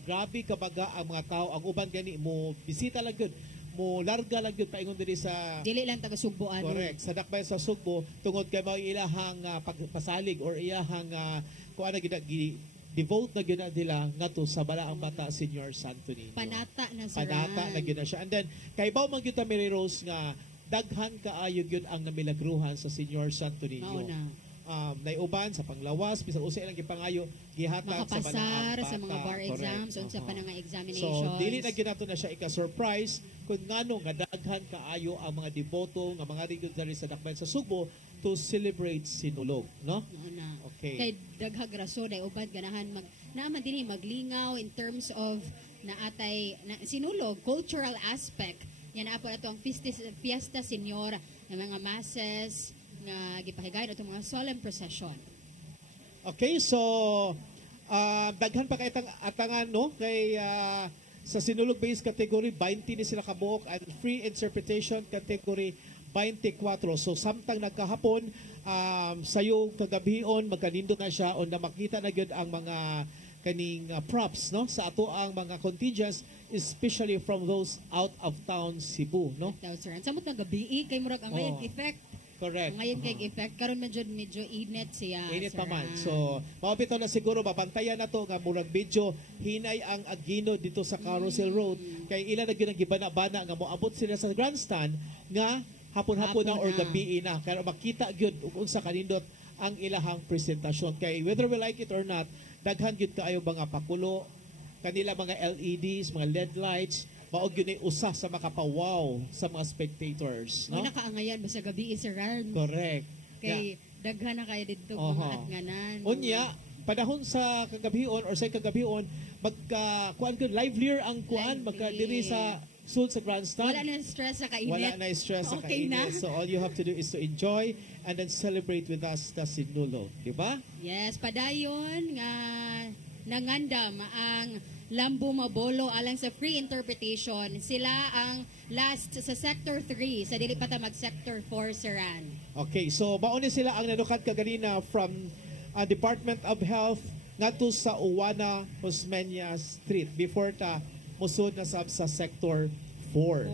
Grabe kabaga ang mga tao. Ang uban gani mo bisita lang gyud. Mo larga lang gyud paingon diri sa dili lang taga Subuan. Correct. Sa dakbayan sa Sugbo tungod kay mao ilahang pagpasalig or ilahang kuan na devote na gyud nila ngadto sa balaang bata Senior Santo Niño. Panata na sir. Panata na gyud na siya. And then kay baw man gyud ta Mary Rose nga daghan kaayo gyud ang namilagruhan sa Senior Santo Niño. Naiuban sa panglawas, bisan usa ilang gipangayo gihatag sa makapasar sa mga bar exams unsa pa nga examination. So dili na gyud nato na siya ika-surprise kung ngano nga daghan kaayo ang mga deboto nga mga rigid diri sa Dakbayan sa Subo to celebrate Sinulog, no? Okay. Kay daghag rason ay ubad ganahan naman dinhi maglingaw in terms of Sinulog cultural aspect. Yan apo ato ang Fiesta Senior ng mga masses nga gipahigayon atong mga solemn procession. Okay, so daghan pa kay atangan no kay sa Sinulog based category 20 ni sila kabuok at free interpretation category 24. So samtang nagkahapon sayo kagabihon magkanindot na siya o na makita na gyud ang mga kaning props no sa ato ang mga contingents especially from those out of town Cebu no. Samot na gabi kay murag ang ngayon effect. Correct. Ngayon kay effect karon medyo init siya. Init pa man. So maupito na siguro mabantayan na to nga murag medyo hinay ang Agino dito sa Carousel Road kay ila na gyud ang gibana-bana nga moabot sila sa grandstand nga hapon-hapon na or gabi na kaya makita gyud unsa kanindot ang ilahang presentasyon kay whether we like it or not daghan gyud kaayo mga pakulo kanila mga LEDs mga LED lights maog yun usa sa makapawaw sa mga spectators no may nakaangayan basta gabi is around correct kay daghan na kaya dito mga atnganan unya panahon sa kagabihon or sa kagabihon magka kuan gyud livelier ang kuan magka diri sa sul sa grandstand. Wala na stress sa kainit. Wala na stress sa kainit. So all you have to do is to enjoy and then celebrate with us the Sinulog. Diba? Yes, padayon nga nangandam ang Lambu Mabolo alang sa free interpretation. Sila ang last sa Sector 3 sa dili pa ta mag Sector 4 Saran. Okay, so mauni sila ang nanukat kaganina from Department of Health ngadto sa Uwana Osmeña Street before ta musod na sa Sector 4.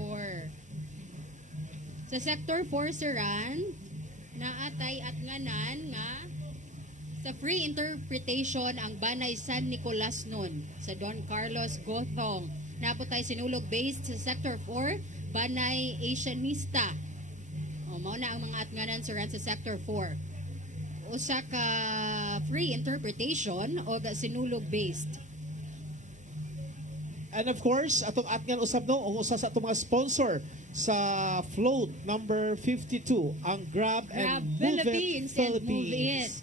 Sa Sector 4 Saran naatay at nganan nga sa free interpretation ang Banay San Nicolas nun sa Don Carlos Gothong. Naputay Sinulog based sa Sector 4, Banay Asianista. Mao na ang mga atnganan sa Sector 4. Usa ka free interpretation o Sinulog based. And of course, atong atngan usab no, ang usa sa atong mga sponsor sa float number 52 ang Grab and Move It Philippines.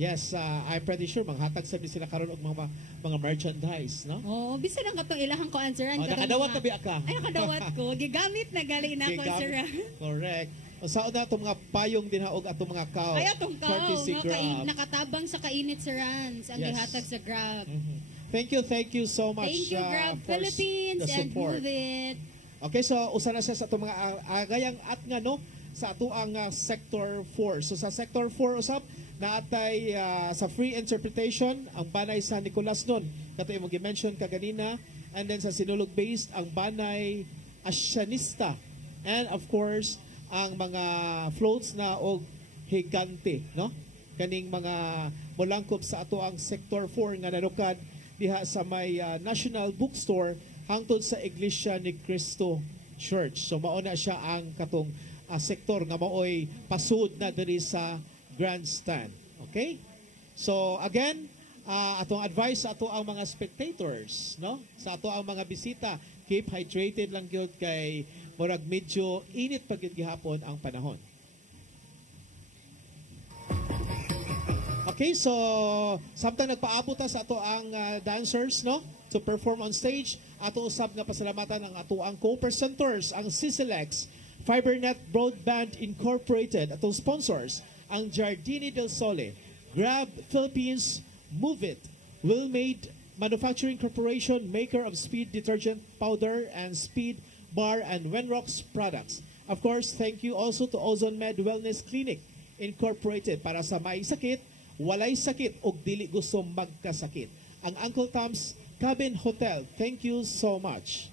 Yes, I'm pretty sure manghatag sabi sila karon og mga merchandise, no? Oh, bisan ang katong ilahang ko-answeran nakadawat na biya ka. Ay, nakadawat ko. Gigamit na gali na ko-answeran. Correct. Usaon na itong mga payong dinhaog atong mga cow. Ay, atong cow. Nakatabang sa kainit sa Rans ang gihatag sa Grab. Thank you so much. Thank you, Grab Philippines and Move It. Okay, so usa na siya sa itong mga agayang at nga, no? Sa ato ang Sector 4. So sa Sector 4 usap, naatay sa free interpretation ang Banay San Nicolas nun. Kato yung mag-mention kaganina. And then sa Sinulog based ang Banay Asianista. And of course, ang mga floats na og higante, no? Kaning mga mulangkop sa ato ang Sector 4 nga nanukad diha sa may National Bookstore hangtod sa Iglesia ni Cristo Church. So mauna siya ang katong sektor nga maoy pasud na diri sa grandstand. Okay? So again, atong advice sa ato ang mga spectators, no? Sa ato ang mga bisita, keep hydrated lang gyud kay murag medyo init pa gyud gihapon ang panahon. Okay, so samtang nagpaabot sa ato ang dancers, no, to perform on stage, ato usab nga pasalamatan ang ato ang co-presenters, ang CCLX, FiberNet Broadband Incorporated, atong sponsors, ang Giardini del Sole, Grab Philippines, Move It, Wilmade Manufacturing Corporation, maker of Speed Detergent Powder and Speed Bar and Wenrox products. Of course, thank you also to Ozone Med Wellness Clinic Incorporated para sa may sakit, walay sakit o dili gusto magkasakit. Ang Uncle Tom's Cabin Hotel, thank you so much.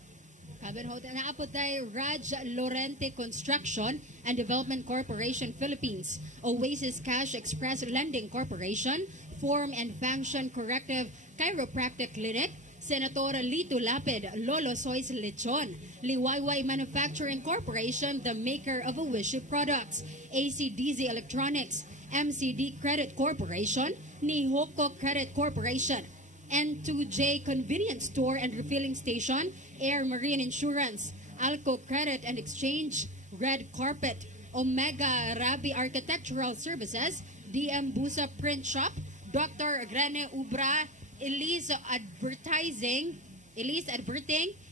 Cabin Hotel. Naapod tayo Raj Lorente Construction and Development Corporation Philippines, Oasis Cash Express Lending Corporation, Form and Function Corrective Chiropractic Clinic, Senator Lito Lapid, Lolo Soy's Lechon, Liwayway Manufacturing Corporation, the maker of Owishu products, ACDZ Electronics, MCD Credit Corporation, Nihoko Credit Corporation, N2J Convenience Store and Refilling Station, Air Marine Insurance, Alco Credit and Exchange, Red Carpet, Omega Rabi Architectural Services, DM Busa Print Shop, Dr. Grene Ubra, Elise Adverting,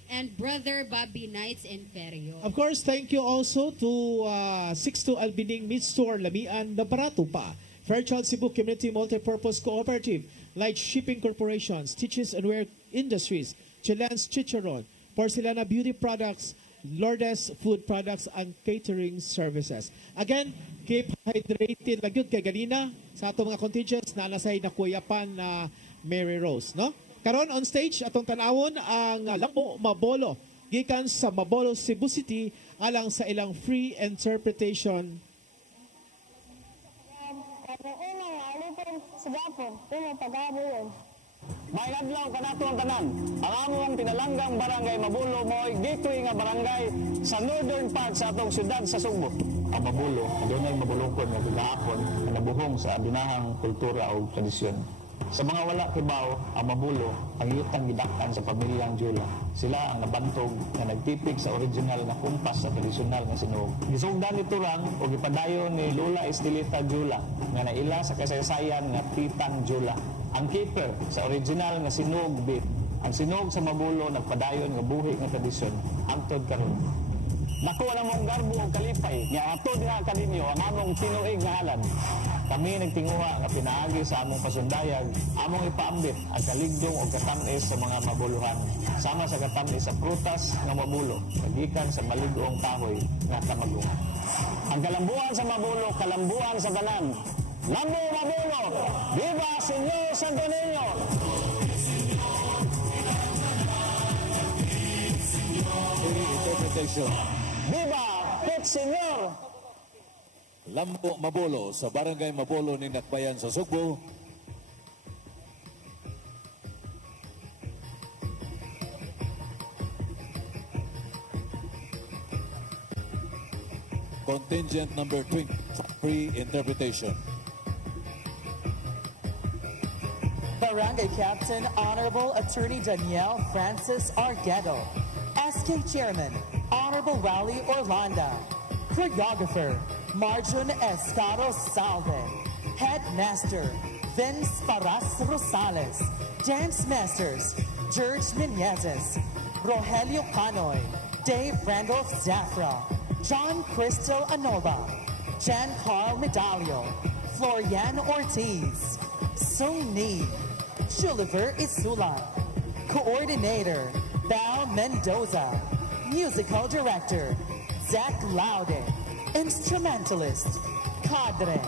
and Brother Bobby Knights in Ferio. Of course, thank you also to 62 Albining Meat Store, Lamian, na barato pa. Fairchild Cebu Community Multipurpose Cooperative, Light Shipping Corporation, Stitches and Wear Industries, Chileans Chicharon, Porcelana Beauty Products, Lourdes Food Products, and Catering Services. Again, keep hydrated lang yun kay ganina sa atong mga contingents na nasay na kuyapan na Mary Rose, no? Karon on stage atong tanawon ang Lambo Mabolo gikan sa Mabolo, Cebu City alang sa ilang free interpretation. May adlaw kanato ang tanan. Ang among pinalanggang barangay Mabulo mo'y gateway nga barangay sa northern part sa atong syudad sa Sugbo. Ang Mabulo, dunay mabulokon nga gigahapon nga nabuhong sa adunahang kultura o tradisyon. Sa mga wala kibaw, ang Mabulo, ang yutang gidakan sa pamilyang Jula. Sila ang nabantog nga nagtipig sa original na kumpas sa tradisyonal nga sinuog. Gisugdan nito lang o gipadayon ni Lola Estelita Jula nga naila sa kasaysayan nga Titang Jula. Ang keeper sa original nga sinuog bit. Ang sinuog sa Mabulo nagpadayon nga buhi nga tradisyon hangtod karon. Nakuha na mong garbo o kalipay nga atod nga kaninyo ang among tinuig nga halad. Kami nagtinguha nga pinaagi sa among pasundayag, among ipaambit ang kaligdong o katamis sa mga mabuluhan, sama sa katamis sa prutas nga mabulo, kagikan sa maligong kahoy nga kamagong. Ang kalambuan sa Mabulo, kalambuan sa tanan. Lambo Mabulo! Viva Señor Santo Niño! Interpretation. Viva Pit Señor! Lambo Mabolo sa Barangay Mabolo ni Nakbayan sa Sugbo. Contingent number 20, free interpretation. Barangay Captain Honorable Attorney Danielle Francis Arguedo. SK Chairman Honorable Raleigh Orlando. Choreographer Marjon Escaro Salve. Headmaster Vince Paras Rosales. Dance Masters George Menezes, Rogelio Canoy, Dave Randolph Zafra, John Crystal Anoba, Jan Carl Medallo, Florian Ortiz, Sung Ni, Juliver Isula, Coordinator Bal Mendoza, Musical Director Zach Laude, Instrumentalist Cadre.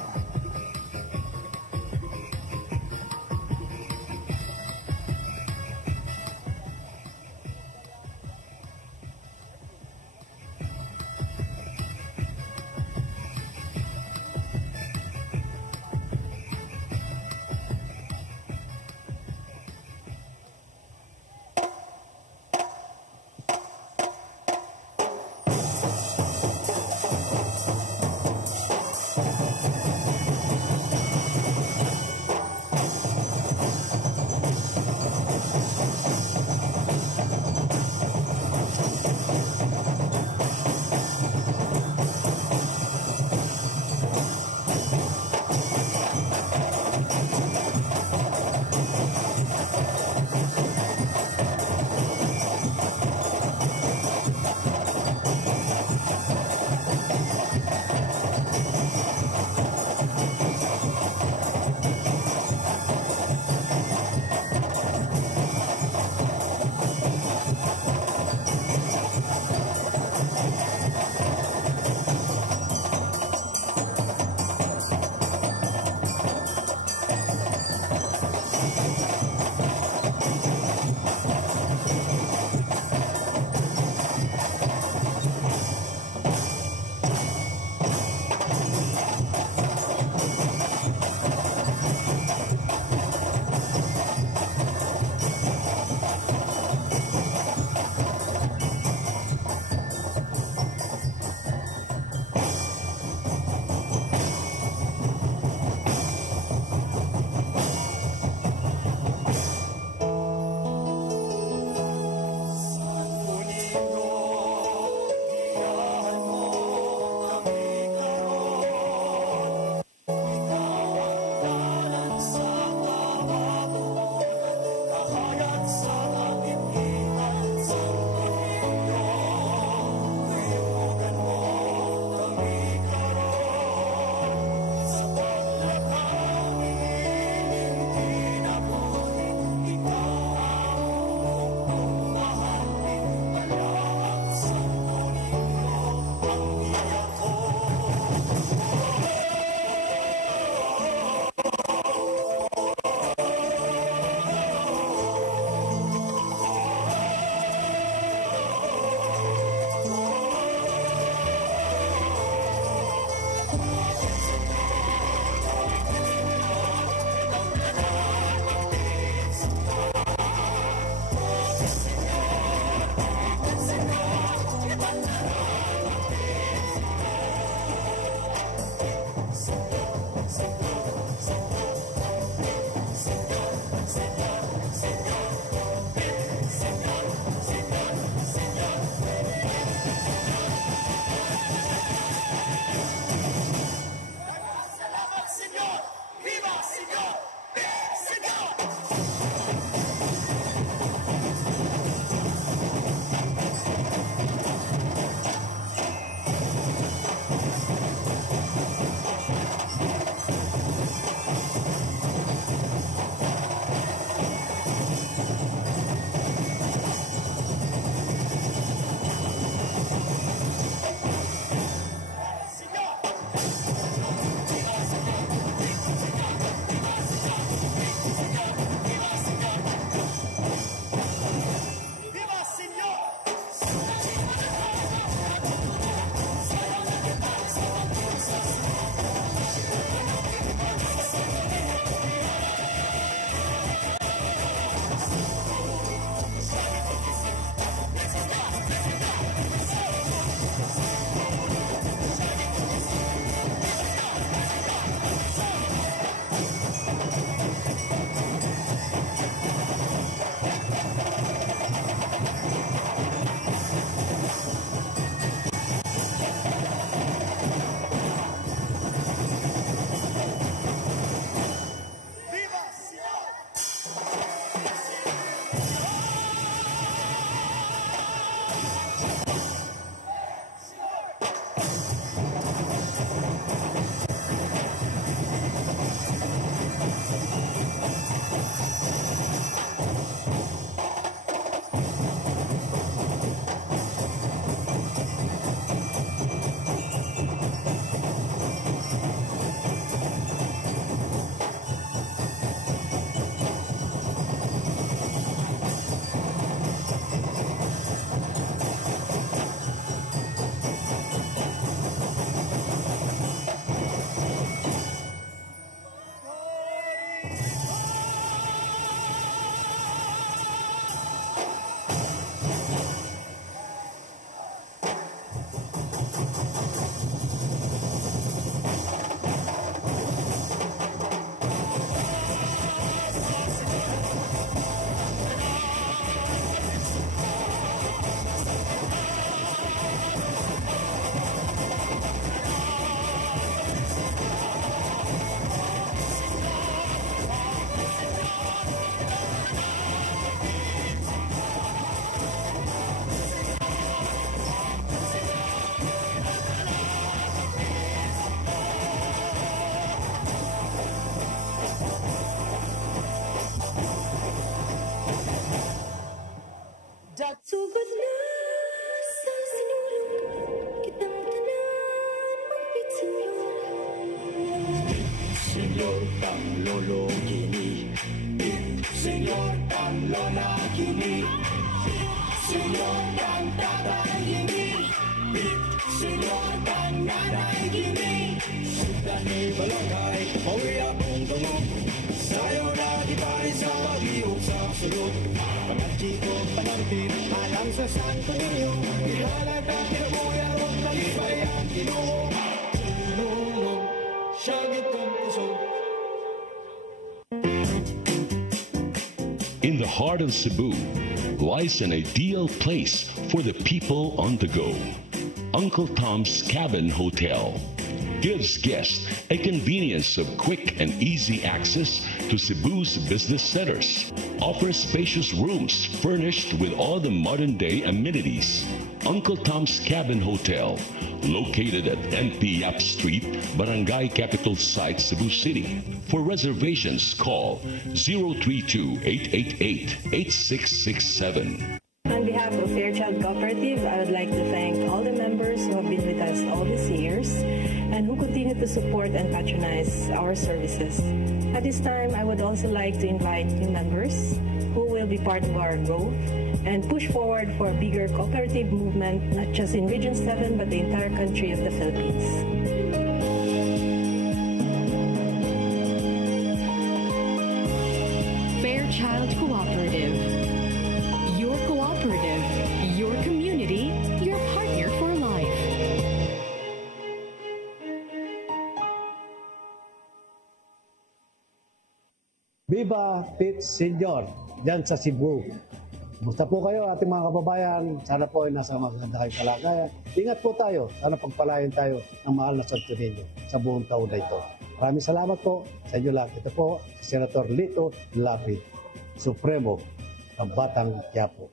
Sugod na sa sinulog kitang tanan magpitsulong. Senyor kang lolo kini, senyor kang lola kini, senyor kang tatay kini, senyor kang nanay kini. Sudan ni balangay, mawi akong tungog, sayo na gitari sa pag-iog sa sulog. Pangatsi ko panartin, alam sa Santo Niño, ihalag na kinabuyan o kalipay ang Ginoo. Tulong, siyagit kong kusog. In the heart of Cebu lies an ideal place for the people on the go. Uncle Tom's Cabin Hotel gives guests a convenience of quick and easy access to Cebu's business centers, offers spacious rooms furnished with all the modern-day amenities. Uncle Tom's Cabin Hotel, located at NP Yap Street, Barangay Capital Site, Cebu City. For reservations, call 032-888-8667. On behalf of Fairchild Cooperative, I would like to thank all the members who have been with us all these years and who continue to support and patronize our services. At this time, I would also like to invite new members who will be part of our growth and push forward for a bigger cooperative movement, not just in Region 7, but the entire country of the Philippines. Fairchild Cooperative. Your cooperative, your community, your partner for life. Viva Pit Senior, dyan sa Cebu. Musta po kayo ating mga kababayan? Sana po ay nasa maganda kayong kalagayan. Ingat po tayo. Sana pagpalayan tayo ng mahal na Santo Niño sa buong taon na ito. Maraming salamat po sa inyo lahat. Ito po si Senator Lito Lapid, Supremo, ng Batang Quiapo.